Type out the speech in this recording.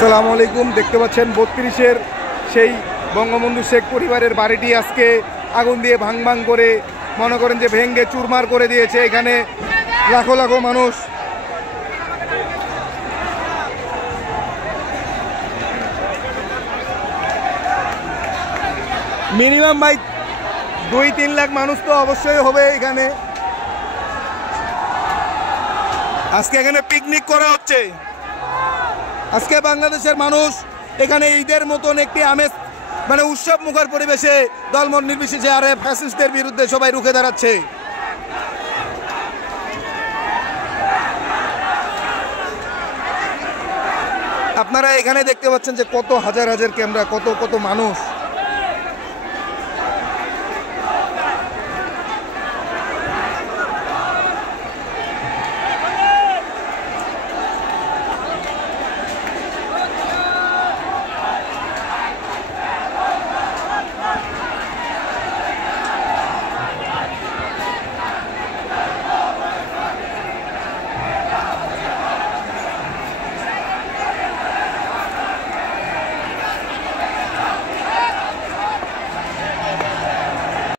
আসসালামু আলাইকুম। দেখতে পাচ্ছেন ৩২-এর সেই বঙ্গবন্ধু শেখ পরিবারের বাড়িটি আজকে আগুন দিয়ে ভাঙ করে মনে করেন যে ভেঙ্গে চুরমার করে দিয়েছে। এখানে লাখো লাখো মানুষ মিনিমাম ভাই ২-৩ লাখ মানুষ তো অবশ্যই হবে। এখানে আজকে এখানে পিকনিক করা হচ্ছে। আজকে বাংলাদেশের মানুষ এখানে ঈদের মতন একটি আমেজ মানে উৎসব মুখর পরিবেশে দলমত নির্বিশেষে আরে ফ্যাসিস্টদের বিরুদ্ধে সবাই রুখে দাঁড়াচ্ছে। আপনারা এখানে দেখতে পাচ্ছেন যে কত হাজার হাজার ক্যামেরা, কত কত মানুষ।